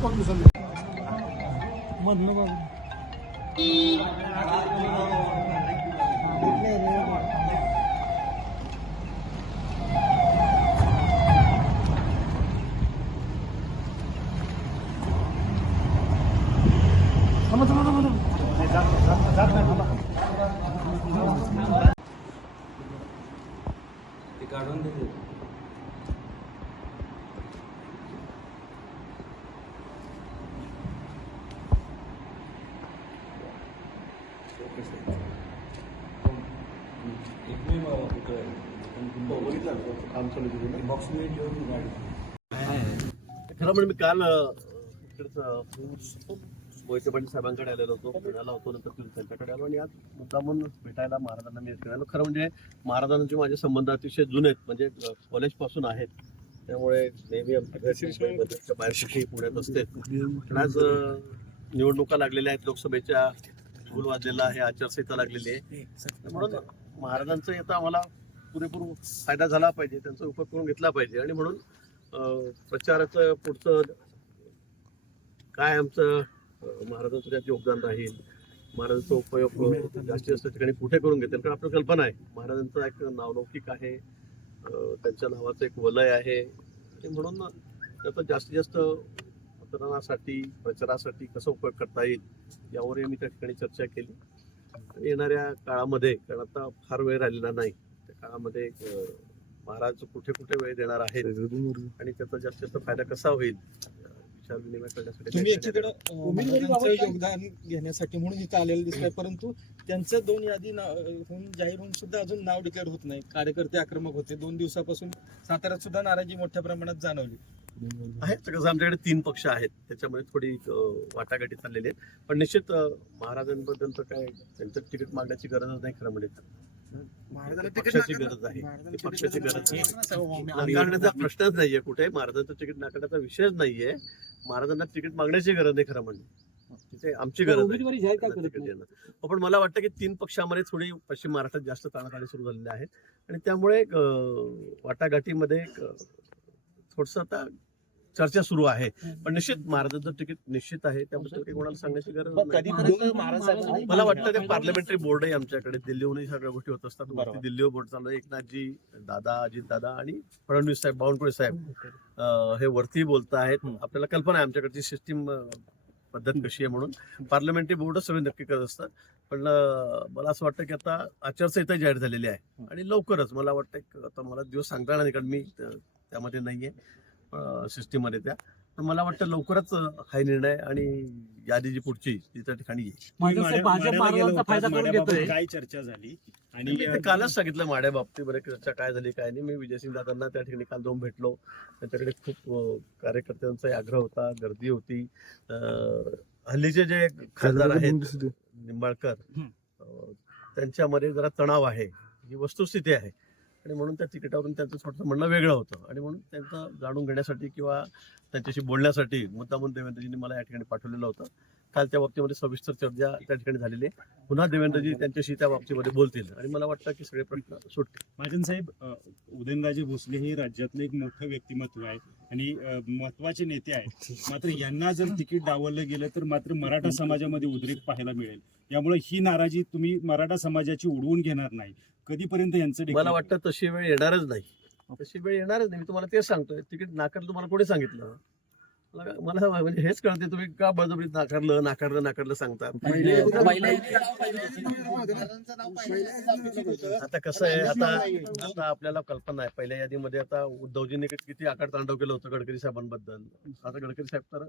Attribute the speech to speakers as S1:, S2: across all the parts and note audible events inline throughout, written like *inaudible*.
S1: पाच दिवसांनी
S2: मधनं बाजू
S3: मी कुठं बॉक्स मी ठेवून गाडी
S4: खरं म्हणजे मी काल मोहिते पाटील साहेबांकडे आलेलो होतो पुण्याला होतो नंतर त्यांच्याकडे आलो आणि आज मुद्दामून भेटायला महाराजांना मी आलो. खरं म्हणजे महाराजांचे माझे संबंध अतिशय जुने आहेत म्हणजे कॉलेजपासून आहेत. त्यामुळे नेहमी आमची भेट मुंबईमध्ये बाहेर शिक्षी पुण्यात असते. आज निवडणुका लागलेल्या आहेत लोकसभेच्या. फुल वाजलेला आहे आचारसंहिता लागलेली आहे. म्हणून महाराजांचा येता आम्हाला पुरेपूर फायदा झाला पाहिजे त्यांचा उपयोग करून घेतला पाहिजे. आणि म्हणून प्रचाराचं पुढचं काय आमचं महाराजांचं त्यात योगदान राहील महाराजांचा उपयोग जास्तीत जास्त ठिकाणी कुठे करून घेतील कारण आपल्याला कल्पना आहे. महाराजांचं एक नावलौकिक आहे त्यांच्या नावाचं एक वलय आहे. म्हणून त्याचा जास्तीत जास्त मतदानासाठी प्रचारासाठी कसा उपयोग करता येईल यावरही मी त्या ठिकाणी चर्चा केली. येणाऱ्या काळामध्ये कारण आता फार वेळ राहिलेला नाही त्या काळामध्ये महाराज कुठे कुठे वेळ देणार आहेत आणि त्याचा जास्तीत जास्त फायदा कसा होईल विचार विनिमय करण्यासाठी
S2: तुम्ही एकीकडे योगदान घेण्यासाठी म्हणून इथं आलेलं दिसतंय परंतु त्यांचं दोन यादी ना- होऊन जाहीर होऊन सुद्धा अजून नाव डिक्लेअर होत नाही कार्यकर्ते आक्रमक होते. दोन दिवसापासून साताऱ्यात सुद्धा नाराजी मोठ्या प्रमाणात जाणवली.
S4: आहेत कसं आमच्याकडे तीन पक्ष आहेत. त्याच्यामध्ये थोडी वाटाघाटी चाललेली आहेत. पण निश्चित महाराजांबद्दल तर काय त्यांचं तिकीट मागण्याची गरजच नाही खरं म्हणजे. पक्षाची गरज आहे. ती पक्षाची गरज आहे. नाकारण्याचा प्रश्नच नाहीये कुठे. महाराजांचं तिकीट नाकारण्याचा विषयच नाहीये. महाराजांना तिकीट मागण्याची गरज नाही खरं म्हणजे. तिथे आमची गरज आहे.
S3: नाही?
S4: हो, पण मला वाटतं की तीन पक्षामध्ये थोडी पश्चिम महाराष्ट्रात जास्त ताणाताणी सुरू झालेली आहेत आणि त्यामुळे वाटाघाटीमध्ये थोडस आता चर्चा सुरू आहे. पण निश्चित महाराजांचं तिकीट निश्चित आहे. त्याबद्दल काही कोणाला सांगण्याची गरज नाही. मला वाटतं ते पार्लमेंटरी बोर्ड आहे आमच्याकडे. दिल्लीहूनही सगळ्या गोष्टी होत असतात. दिल्लीवर बोर्ड चालू एकनाथजी दादा अजित दादा आणि फडणवीस साहेब बावनकुळे साहेब अं, हे वरती बोलत आहेत. आपल्याला कल्पना आहे आमच्याकडची सिस्टीम पद्धत कशी आहे म्हणून. पार्लमेंटरी बोर्डच सगळे नक्की करत असतात. पण मला असं वाटतं की आता आचारसंहिता जाहीर झालेली आहे. आणि लवकरच मला वाटतं आता मला दिवस सांगता येणार नाही कारण मी त्या- त्यामध्ये नाहीये. सिस्टीममध्ये त्या. पण मला वाटतं लवकरच हा निर्णय आणि यादी जी पुढची ती त्या ठिकाणी येईल.
S5: काय चर्चा झाली?
S4: आणि कालच सांगितलं माड्या बाबतीत बरं चर्चा काय झाली काय नाही. मी विजयसिंग दादांना त्या ठिकाणी काल जाऊन भेटलो. त्यांच्याकडे खूप कार्यकर्त्यांचा आग्रह होता गर्दी होती. हल्लीचे जे खासदार आहेत निंबाळकर त्यांच्यामध्ये जरा तणाव आहे. ही वस्तुस्थिती आहे. आणि म्हणून त्या तिकिटावरून त्यांचं थोडंसं म्हणणं वेगळं होतं. आणि म्हणून त्यांचं जाणून घेण्यासाठी किंवा त्यांच्याशी बोलण्यासाठी मुद्दामून देवेंद्रजींनी मला या ठिकाणी पाठवलेलं होतं. काल त्या बाबतीमध्ये सविस्तर चर्चा त्या ठिकाणी झालेली आहे. पुन्हा देवेंद्रजी त्यांच्याशी त्या बाबतीमध्ये बोलतील आणि मला वाटतं की सगळे प्रश्न सुटतील.
S5: महाजन साहेब उदयनराजे भोसले हे राज्यातलं एक मोठं व्यक्तिमत्व आहे आणि महत्त्वाचे नेते आहेत. मात्र यांना जर तिकीट डावललं गेलं तर मात्र मराठा समाजामध्ये उद्रेक पाहायला मिळेल. यामुळे ही नाराजी तुम्ही मराठा समाजाची उडवून घेणार नाही. कधीपर्यंत यांचं
S4: मला वाटतं तशी वेळ येणारच नाही. तशी वेळ येणारच नाही. मी तुम्हाला तेच सांगतोय. तिकीट नाकारलं तुम्हाला कोणी सांगितलं? मला म्हणजे हेच कळते तुम्ही का बळजबरीत नाकारलं नाकारलं नाकारलं सांगता आता कसं आहे आता आता आपल्याला कल्पना आहे पहिल्या यादीमध्ये आता उद्धवजींनी किती आकार तांडव केलं होतं गडकरी साहेबांबद्दल आता गडकरी साहेब तर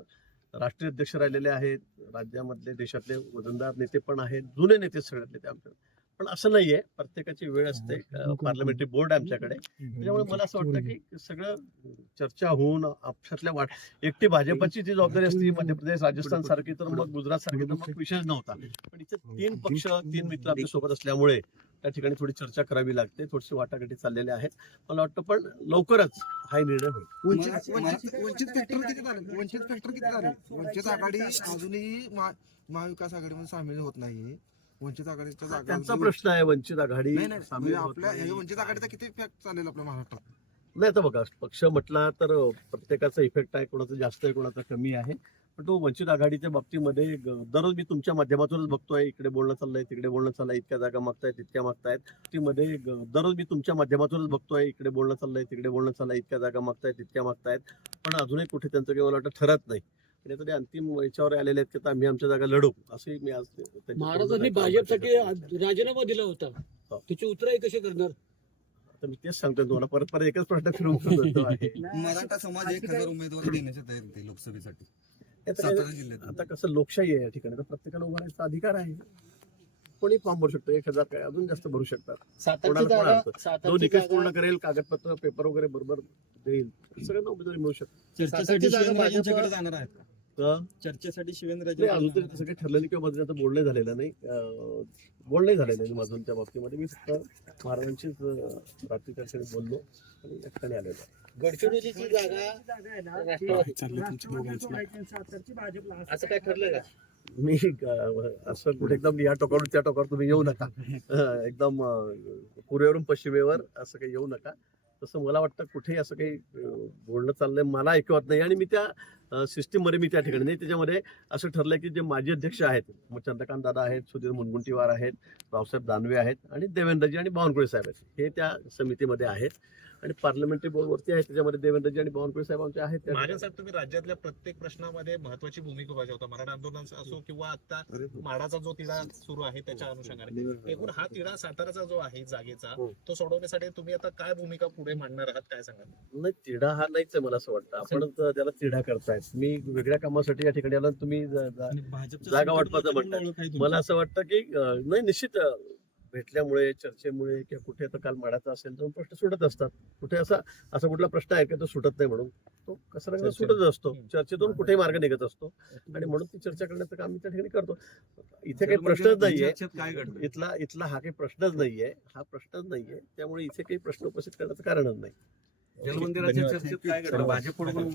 S4: राष्ट्रीय अध्यक्ष राहिलेले आहेत राज्यामधले देशातले वजनदार नेते पण आहेत जुने नेते सगळ्यातले ते आमच्या पण असं नाहीये. प्रत्येकाची वेळ असते. पार्लमेंटरी बोर्ड आमच्याकडे. त्याच्यामुळे मला असं वाटतं की सगळं चर्चा होऊन आपल्यातल्या वाट एकटी भाजपची जी जबाबदारी असते मध्य प्रदेश राजस्थान सारखी तर मग गुजरात सारखी तर मग विषयच नव्हता. पण इथे तीन पक्ष तीन मित्र आपल्यासोबत असल्यामुळे त्या ठिकाणी थोडी चर्चा करावी लागते. थोडीशी वाटाघाटी चाललेल्या आहेत. मला वाटतं पण लवकरच हा निर्णय होईल.
S1: वंचित वंचित वंचित फॅक्टर किती झाले? वंचित फॅक्टर किती झाले? वंचित आघाडी अजूनही महा- महाविकास आघाडीमध्ये सामील होत नाही वंचित आघाडीच्या जागा
S4: त्यांचा प्रश्न आहे वंचित आघाडी.
S1: नाही नाही
S4: सामील
S1: म्हणजे
S4: होत
S1: आपल्या
S4: नाही.
S1: हे वंचित आघाडीचा किती फॅक्ट चालेल आपल्या महाराष्ट्रात?
S4: नाही तर बघा पक्ष म्हटला तर प्रत्येकाचा इफेक्ट आहे कोणाचा जास्त आहे कोणाचा कमी आहे. पण तो वंचित आघाडीच्या बाबतीमध्ये ग- दररोज मी तुमच्या माध्यमातूनच बघतोय इकडे बोलणं चाललंय तिकडे बोलणं चाललंय इतक्या जागा मागतायत तितक्या मागतायत. ग- दररोज मी तुमच्या माध्यमातूनच बघतोय इकडे बोलणं चाललंय तिकडे बोलणं चाललंय इतक्या जागा मागतायत तितक्या मागतायत. पण अजूनही कुठे त्यांचं काही मला वाटतं ठरत नाही. आणि आता ते अंतिम याच्यावर आलेले आहेत की आम्ही आमच्या जागा लढू. असंही मी आज
S6: महाराजांनी भाजपसाठी
S4: ऐकलं.
S6: राजीनामा दिला होता.
S4: हो.
S6: त्याची उतराई कशी करणार?
S4: आता मी तेच सांगतोय तुम्हाला. परत परत एकच प्रश्न फिरून *laughs* आहे.
S7: मराठा समाज एक हजार उमेदवार देण्याच्या तयारीत लोकसभेसाठी.
S4: आता
S7: सातारा जिल्ह्यात
S4: आता कसं लोकशाही आहे या ठिकाणी तर प्रत्येकाला उभा राहायचा अधिकार आहे. कोणी फॉर्म भरू शकतो? एक हजार काय? अजून जास्त भरू शकतात. जो निकष पूर्ण करेल कागदपत्र पेपर वगैरे बरोबर देईल. सगळ्यांना उमेदवारी मिळू शकते.
S2: चर्चेसाठी जाणार आहेत चर्चेसाठी
S4: नाही,
S2: शिवेंद्रराजे
S4: अजून तरी तसं काही ठरलेलं किंवा माझं त्याचं बोलणं झालेलं नाही. अं, बोलणंही झालेलं नाही माझं त्या बाबतीमध्ये. मी फक्त महाराजांचीच रात्री त्या क्षणी बोललो आणि या ठिकाणी आलेलो
S6: जागा असं काय ठरलं का?
S4: मी असं कुठे एकदम या टोकावरून त्या टोकावर तुम्ही येऊ नका. एकदम पूर्वेवरून पश्चिमेवर असं काही येऊ नका. तसं मला वाटतं कुठेही असं काही बोलणं चाललंय मला ऐकवत नाही. आणि मी त्या सिस्टीममध्ये मी त्या ठिकाणी नाही. त्याच्यामध्ये असं ठरलंय की जे माजी अध्यक्ष आहेत मग चंद्रकांत दादा आहेत सुधीर मुनगुंटीवार आहेत रावसाहेब दानवे आहेत आणि देवेंद्रजी आणि बावनकुळे साहेब आहेत. हे त्या समितीमध्ये आहेत आणि पार्लमेंटरी बोर्डवरती आहेत त्याच्यामध्ये देवेंद्रजी आणि बावनकुळे साहेब आमचे आहेत.
S8: साहेब तुम्ही राज्यातल्या प्रत्येक प्रश्नामध्ये महत्वाची भूमिका बजावता. मराठा आंदोलन असो किंवा आता माडाचा जो तिढा सुरू आहे त्याच्या अनुषंगाने. एकूण हा तिढा साताराचा जो आहे जागेचा
S4: हो.
S8: तो सोडवण्यासाठी तुम्ही आता काय भूमिका पुढे मांडणार आहात? काय सांगाल?
S4: नाही तिढा हा नाहीच आहे मला असं वाटतं. आपण त्याला तिढा करतायत मी वेगळ्या कामासाठी या ठिकाणी आलो आणि तुम्ही ज- ज- जागा वाटपाचं म्हणतात. मला असं वाटतं की अं, नाही निश्चित अं, भेटल्यामुळे चर्चेमुळे किंवा कुठे तर काल माडाचा असेल तर प्रश्न सुटत असतात. कुठे असा असा कुठला प्रश्न आहे की तो सुटत नाही म्हणून? तो कसा रंग
S2: चर्चेत.
S4: सुटत असतो. चर्चेतून कुठेही मार्ग निघत असतो? आणि म्हणून ती चर्चा करण्याचं काम मी त्या ठिकाणी करतो. इथे काही प्रश्नच नाहीये.
S7: चर्चेत काय घडलं
S4: इथला इथला हा काही प्रश्नच नाहीये. हा प्रश्नच नाहीये. त्यामुळे इथे काही प्रश्न उपस्थित करण्याचं कारणच नाही.
S2: जलमंदिराच्या चर्चेत काय घडलं?
S7: भाजपकडून